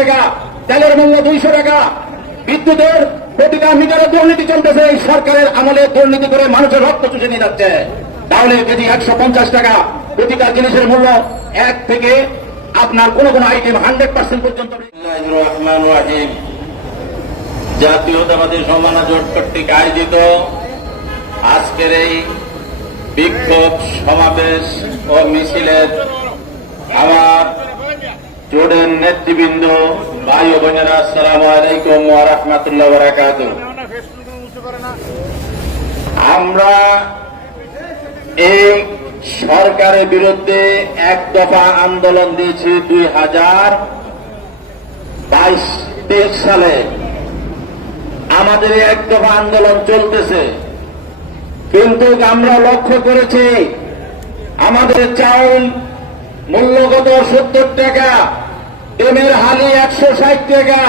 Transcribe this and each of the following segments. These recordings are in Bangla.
টাকা, তেলের মূল্য 200 টাকা, বিদ্যুতের প্রতিটা মিটারে দুর্নীতি চলতেছে। এই সরকারের আমলে দুর্নীতি করে মানুষের রক্ত চুষে নিয়ে যাচ্ছে। তাহলে কেজি 150 টাকা, প্রতিটা জিনিসের মূল্য 1 থেকে আপনার কোন কোন আইটেম 100% পর্যন্ত। রহমান রাহিম। জাতীয়তাবাদী সম্মাননা জোট কর্তৃক আয়োজিত আজকের এই বিক্ষোভ সমাবেশ ও মিছিলের আমার জোটের নেতৃবৃন্দ, ভাই ও বোনেরা, আসসালামু আলাইকুম ওয়া রাহমাতুল্লাহি ওয়া বারাকাতুহু। আমরা এই সরকারের বিরুদ্ধে এক দফা আন্দোলন দিয়েছি 2022-23 সালে। আমাদের এক দফা আন্দোলন চলতেছে, কিন্তু আমরা লক্ষ্য করেছি আমাদের চাউল মূল্যগত 70 টাকা, ডিমের হালি 160 টাকা,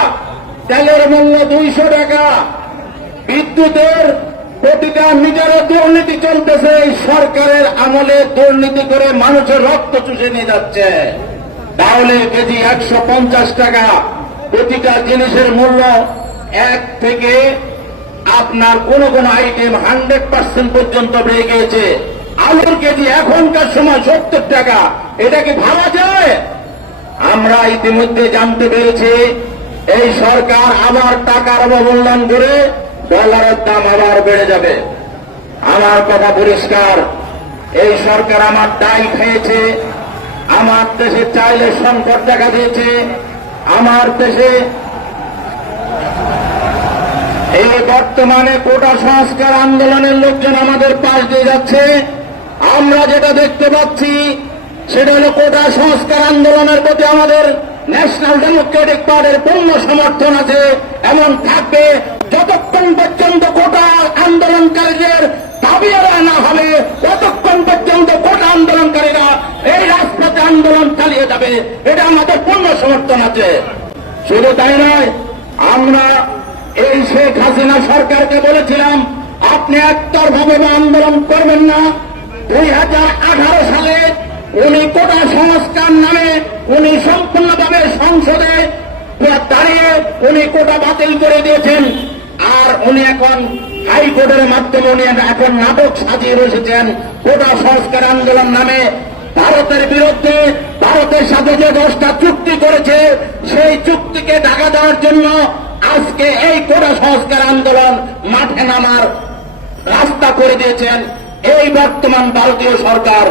তেলের মূল্য 200 টাকা, বিদ্যুতের প্রতিটা মিটারে দুর্নীতি চলতেছে। এই সরকারের আমলে দুর্নীতি করে মানুষের রক্ত চুষে নিয়ে যাচ্ছে। তাহলে কেজি 150 টাকা, প্রতিটা জিনিসের মূল্য 1 থেকে আপনার কোন কোন আইটেম 100% পর্যন্ত বেড়ে গিয়েছে। আলুর কেজি এখনকার সময় 70 টাকা, এটা কি ভাবা যায়? আমরা ইতিমধ্যে জানতে পেরেছি এই সরকার আবার টাকার অবমূল্যায়ন করে ডলারের দাম আবার বেড়ে যাবে। আমার কথা পরিষ্কার, এই সরকার আমার দায় খেয়েছে। আমার দেশে চাইলে সংকট দেখা দিয়েছে। আমার দেশে এই বর্তমানে কোটা সংস্কার আন্দোলনের লোকজন আমাদের পাশ দিয়ে যাচ্ছে। আমরা যেটা দেখতে পাচ্ছি সেটা হল কোটা সংস্কার আন্দোলনের প্রতি আমাদের ন্যাশনাল ডেমোক্রেটিক পার্টির পূর্ণ সমর্থন আছে, এমন থাকবে যতক্ষণ পর্যন্ত কোটা আন্দোলনকারীদের দাবি আদায় না হবে, ততক্ষণ পর্যন্ত কোটা আন্দোলনকারীরা এই রাজপথে আন্দোলন চালিয়ে যাবে। এটা আমাদের পূর্ণ সমর্থন আছে। শুধু তাই নয়, আমরা এই শেখ হাসিনা সরকারকে বলেছিলাম আপনি একতরফাভাবে আন্দোলন করবেন না। 2018 সালে উনি কোটা সংস্কার নামে উনি সম্পূর্ণভাবে সংসদে দাঁড়িয়ে উনি কোটা বাতিল করে দিয়েছেন। আর উনি এখন হাইকোর্টের মাধ্যমে উনি এখন নাটক সাজিয়ে বসেছেন কোটা সংস্কার আন্দোলন নামে। ভারতের বিরুদ্ধে ভারতের সাথে যে 10টা চুক্তি করেছে সেই চুক্তিকে ঢাকা দেওয়ার জন্য আজকে এই কোটা সংস্কার আন্দোলন মাঠে নামার রাস্তা করে দিয়েছেন এই বর্তমান ভারতীয় সরকার।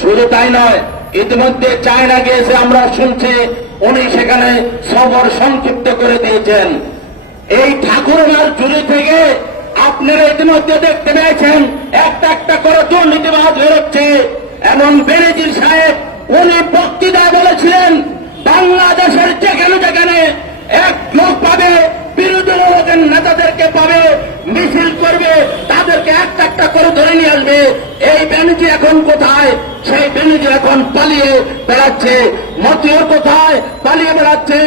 শুধু তাই নয়, ইতিমধ্যে চায়না গিয়েছে, আমরা শুনছি উনি সেখানে সফর সংক্ষিপ্ত করে দিয়েছেন। এই ঠাকুরগাঁর জুড়ি থেকে আপনারা ইতিমধ্যে দেখতে পেয়েছেন একটা একটা করে দুর্নীতিবাজ বেরোচ্ছে। এমন বেনজির সাহেব উনি বক্তৃতায় বলেছিলেন বাংলাদেশের যেখানে যেখানে এক লোক পাবে, বিরোধী দলের নেতাদেরকে পাবে, মিছিল করবে, তাদেরকে একটা একটা করে ধরে নিয়ে আসবে। এই বেনজির এখন কোথায়? সেই বেনজির এখন পালিয়ে বেড়াচ্ছে। মতিউর কোথায়? পালিয়ে বেড়াচ্ছে।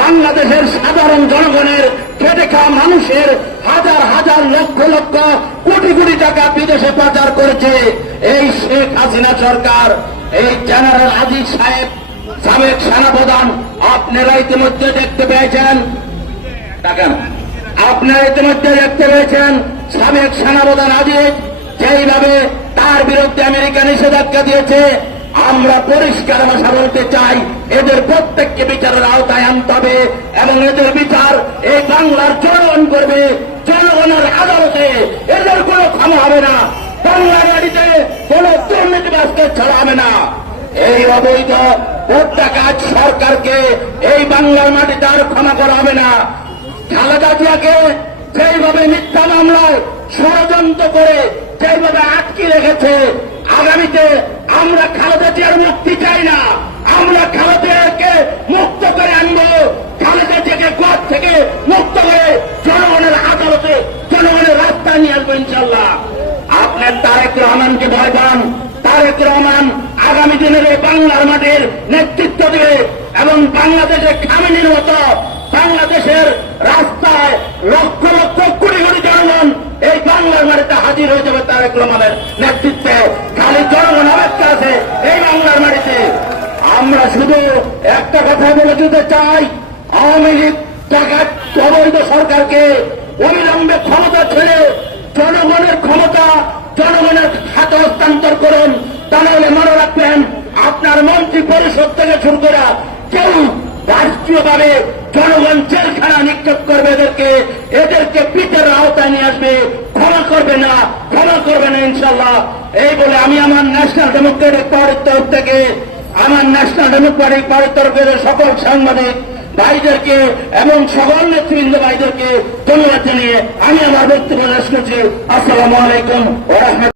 বাংলাদেশের সাধারণ জনগণের খেটে খাওয়া মানুষের হাজার হাজার লক্ষ লক্ষ কোটি কোটি টাকা বিদেশে পাচার করেছে এই শেখ হাসিনা সরকার। এই জেনারেল আজিজ সাহেব, সাবেক সেনাপ্রধান, আপনারা ইতিমধ্যে দেখতে পেয়েছেন, আপনারা ইতিমধ্যে দেখতে পেয়েছেন সাবেক সেনাপ্রধান আজিজ যেইভাবে তার বিরুদ্ধে আমেরিকা নিষেধাজ্ঞা দিয়েছে। আমরা পরিষ্কার ভাষা বলতে চাই, এদের প্রত্যেককে বিচারের আওতায় আনতে হবে এবং এদের বিচার এই বাংলার জনগণ করবে। জনগণের আদালতে এদের কোনো ক্ষমা হবে না। বাংলার বাড়িতে কোন দুর্নীতিবাজকে ছাড়া হবে না। এই অবৈধ ভোট ডাকাত সরকারকে এই বাংলার মাটিতে আর ক্ষমা করা হবে না। খালেদা জিয়াকে যেইভাবে মিথ্যা মামলায় ষড়যন্ত্র করে যেইভাবে আটকে রেখেছে, আগামীতে আমরা খালেদা জিয়ার মুক্তি চাই না। আমরা খালেদা জিয়াকে মুক্ত করে আনবো। খালেদা জিয়াকে কোর্ট থেকে মুক্ত করে জনগণের আদালতে, জনগণের রাস্তায় নিয়ে আসবো ইনশাল্লাহ। আপনার তারেক রহমানকে ভয় পান। তারেক রহমান আগামী দিনের এই বাংলার মাটির নেতৃত্ব দেবে এবং বাংলাদেশের খামেনির মতো বাংলাদেশের রাস্তায় লক্ষ লক্ষ কোটি কোটি জনগণ এই বাংলার মাটিতে হাজির হয়ে যাবে তারেক রহমানের নেতৃত্বে। খালি জনগণ অপেক্ষা আছে এই বাংলার মাটিতে। আমরা শুধু একটা কথা বলে দিতে চাই, আওয়ামী লীগ টাকার অবৈধ সরকারকে অবিলম্বে ক্ষমতা ছেড়ে জনগণের ক্ষমতা জনগণের হাতে হস্তান্তর করুন। তা নাহলে মনে রাখবেন আপনার মন্ত্রী পরিষদ থেকে শুরু করা কেউ রাষ্ট্রীয়ভাবে জনগণ জেলখানা নিক্ষেপ করবে, এদেরকে পিঠের আওতায় নিয়ে আসবে, ক্ষমা করবে না ইনশাল্লাহ। এই বলে আমি আমার ন্যাশনাল ডেমোক্রেটিক পার্টির তরফ থেকে সকল সাংবাদিক ভাইদেরকে এবং সকল নেতৃবৃন্দ ভাইদেরকে ধন্যবাদ জানিয়ে আমি আমার বক্তব্য শেষ করছি। আসসালামু আলাইকুম ওয়া রাহমাতুল্লাহ।